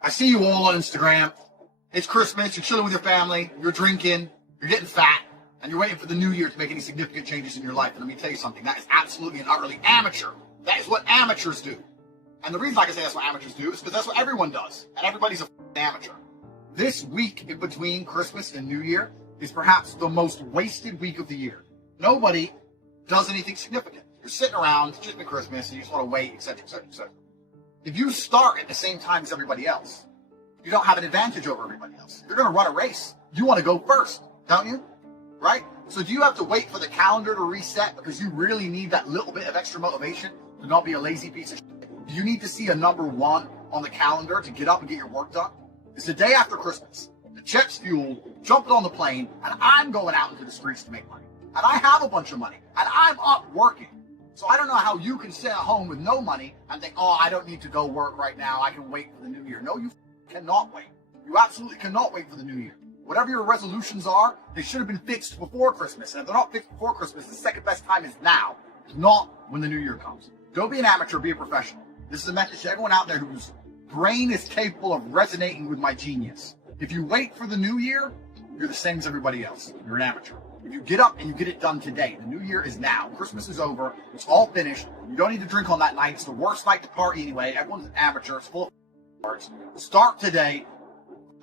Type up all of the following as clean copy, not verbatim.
I see you all on Instagram. It's Christmas, you're chilling with your family, you're drinking, you're getting fat, and you're waiting for the new year to make any significant changes in your life. And let me tell you something, that is absolutely and utterly amateur. That is what amateurs do. And the reason I can say that's what amateurs do is because that's what everyone does. And everybody's a amateur. This week in between Christmas and New Year is perhaps the most wasted week of the year. Nobody does anything significant. You're sitting around, it's just been Christmas, and you just want to wait, etc., etc., etc. If you start at the same time as everybody else, you don't have an advantage over everybody else. You're going to run a race. You want to go first, don't you? Right? So do you have to wait for the calendar to reset because you really need that little bit of extra motivation to not be a lazy piece of shit? Do you need to see a number 1 on the calendar to get up and get your work done? It's the day after Christmas. The jet's fueled, jumping on the plane, and I'm going out into the streets to make money. And I have a bunch of money, and I'm up working. So I don't know how you can sit at home with no money and think, oh, I don't need to go work right now. I can wait for the new year. No, you cannot wait. You absolutely cannot wait for the new year. Whatever your resolutions are, they should have been fixed before Christmas. And if they're not fixed before Christmas, the second best time is now, not when the new year comes. Don't be an amateur, be a professional. This is a message to everyone out there whose brain is capable of resonating with my genius. If you wait for the new year, you're the same as everybody else. You're an amateur. If you get up and you get it done today, the new year is now. Christmas is over. It's all finished. You don't need to drink on that night. It's the worst night to party anyway. Everyone's an amateur. It's full of parts. Start today,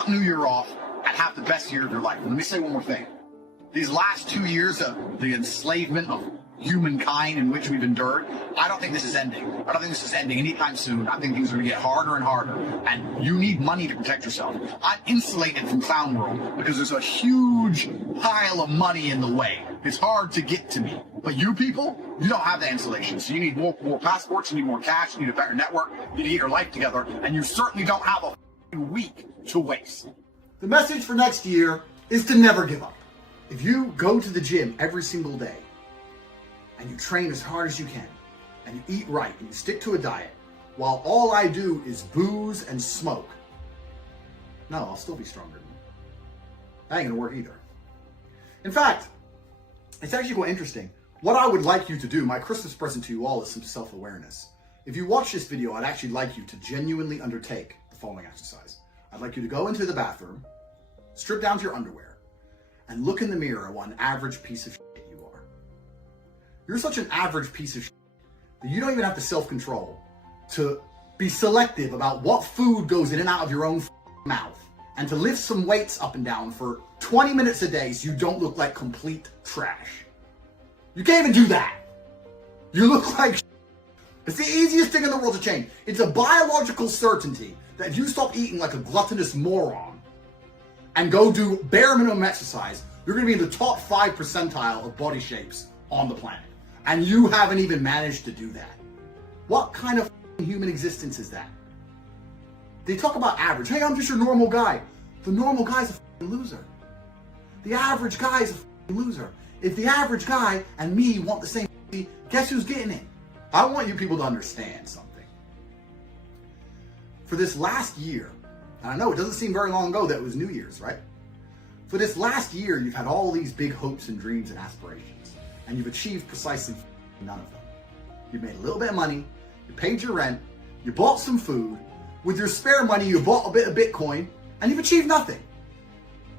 new year off, and have the best year of your life. And let me say one more thing. These last 2 years of the enslavement of humankind in which we've endured, I don't think this is ending. I don't think this is ending anytime soon. I think things are going to get harder and harder. And you need money to protect yourself. I'm insulated from Clown World because there's a huge pile of money in the way. It's hard to get to me. But you people, you don't have that insulation. So you need more passports, you need more cash, you need a better network, you need to get your life together, and you certainly don't have a week to waste. The message for next year is to never give up. If you go to the gym every single day, and you train as hard as you can, and you eat right, and you stick to a diet, while all I do is booze and smoke, no, I'll still be stronger than you. That ain't gonna work either. In fact, it's actually quite interesting. What I would like you to do, my Christmas present to you all, is some self-awareness. If you watch this video, I'd actually like you to genuinely undertake the following exercise. I'd like you to go into the bathroom, strip down to your underwear, and look in the mirror at what an average piece of shit you are. You're such an average piece of shit that you don't even have the self-control to be selective about what food goes in and out of your own mouth, and to lift some weights up and down for 20 minutes a day so you don't look like complete trash. You can't even do that. You look like shit. It's the easiest thing in the world to change. It's a biological certainty that if you stop eating like a gluttonous moron and go do bare minimum exercise, you're gonna be in the top 5 percentile of body shapes on the planet. And you haven't even managed to do that. What kind of human existence is that? They talk about average. Hey, I'm just your normal guy. The normal guy's a loser. The average guy is a loser. If the average guy and me want the same, guess who's getting it? I want you people to understand something. For this last year, and I know it doesn't seem very long ago that it was New Year's, right? For this last year, you've had all these big hopes and dreams and aspirations, and you've achieved precisely none of them. You've made a little bit of money, you paid your rent, you bought some food, with your spare money you bought a bit of Bitcoin, and you've achieved nothing.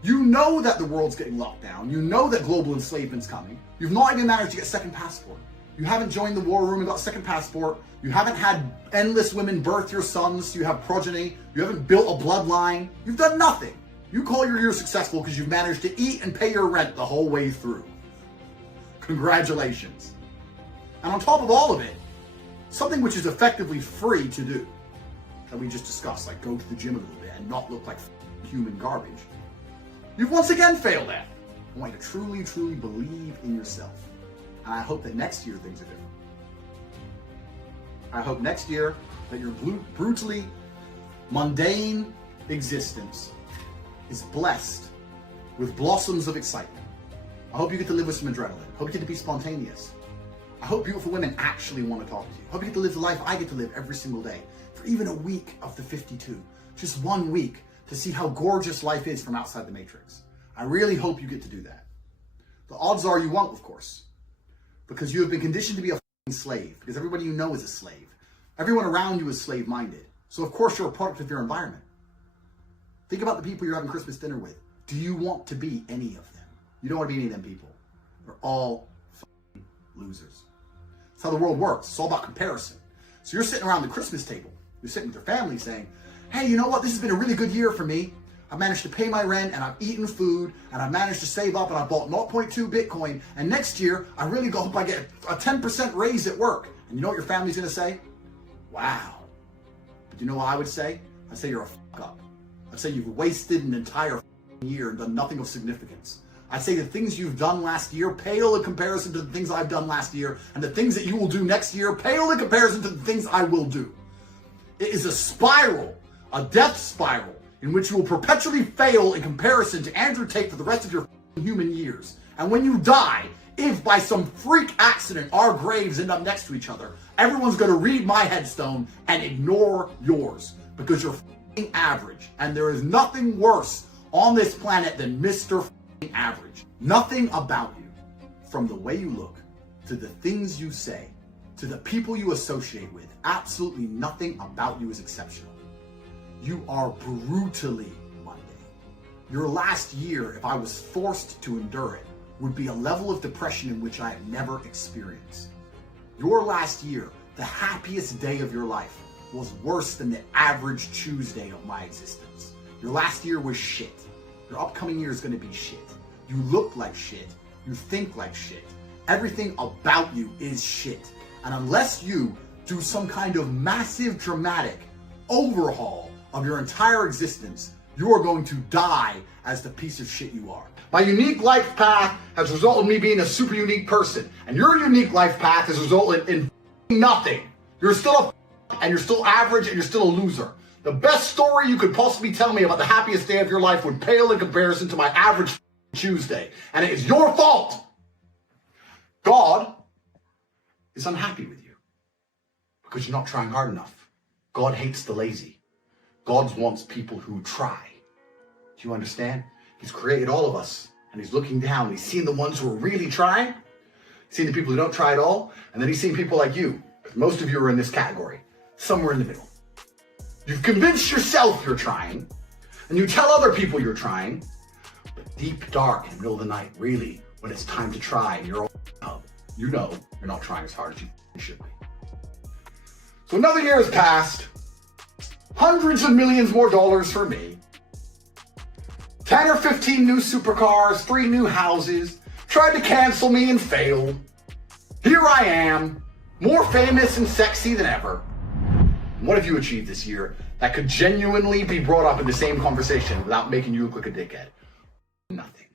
You know that the world's getting locked down, you know that global enslavement's coming, you've not even managed to get a second passport. You haven't joined the war room and got a second passport. You haven't had endless women birth your sons so you have progeny. You haven't built a bloodline. You've done nothing. You call your year successful because you've managed to eat and pay your rent the whole way through. Congratulations. And on top of all of it, something which is effectively free to do, that we just discussed, like go to the gym a little bit and not look like human garbage, you've once again failed at. I want you to truly, truly believe in yourself. And I hope that next year things are different. I hope next year that your brutally mundane existence is blessed with blossoms of excitement. I hope you get to live with some adrenaline. I hope you get to be spontaneous. I hope beautiful women actually want to talk to you. I hope you get to live the life I get to live every single day for even a week of the 52. Just 1 week to see how gorgeous life is from outside the matrix. I really hope you get to do that. The odds are you won't, of course. Because you have been conditioned to be a slave. Because everybody you know is a slave. Everyone around you is slave-minded. So of course you're a product of your environment. Think about the people you're having Christmas dinner with. Do you want to be any of them? You don't want to be any of them people. They're all losers. That's how the world works. It's all about comparison. So you're sitting around the Christmas table. You're sitting with your family saying, hey, you know what? This has been a really good year for me. I've managed to pay my rent and I've eaten food and I've managed to save up and I bought 0.2 Bitcoin. And next year, I really hope I get a 10% raise at work. And you know what your family's going to say? Wow. But you know what I would say? I'd say you're a fuck up. I'd say you've wasted an entire year and done nothing of significance. I'd say the things you've done last year pale in comparison to the things I've done last year, and the things that you will do next year pale in comparison to the things I will do. It is a spiral, a death spiral, in which you will perpetually fail in comparison to Andrew Tate for the rest of your human years. And when you die, if by some freak accident our graves end up next to each other, everyone's going to read my headstone and ignore yours because you're average. And there is nothing worse on this planet than Mr. Average. Nothing about you, from the way you look, to the things you say, to the people you associate with, absolutely nothing about you is exceptional. You are brutally mundane. Your last year, if I was forced to endure it, would be a level of depression in which I have never experienced. Your last year, the happiest day of your life, was worse than the average Tuesday of my existence. Your last year was shit. Your upcoming year is going to be shit. You look like shit. You think like shit. Everything about you is shit. And unless you do some kind of massive, dramatic overhaul of your entire existence, you are going to die as the piece of shit you are. My unique life path has resulted in me being a super unique person. And your unique life path has resulted in nothing. You're still and you're still average and you're still a loser. The best story you could possibly tell me about the happiest day of your life would pale in comparison to my average Tuesday. And it is your fault. God is unhappy with you because you're not trying hard enough. God hates the lazy. God wants people who try. Do you understand? He's created all of us and he's looking down. He's seen the ones who are really trying. He's seen the people who don't try at all. And then he's seen people like you. Most of you are in this category, somewhere in the middle. You've convinced yourself you're trying, and you tell other people you're trying, but deep, dark, in the middle of the night, really, when it's time to try, and you're all up, you know you're not trying as hard as you should be. So another year has passed, hundreds of millions more dollars for me, 10 or 15 new supercars, 3 new houses, tried to cancel me and failed. Here I am, more famous and sexy than ever. What have you achieved this year that could genuinely be brought up in the same conversation without making you look like a dickhead? Nothing.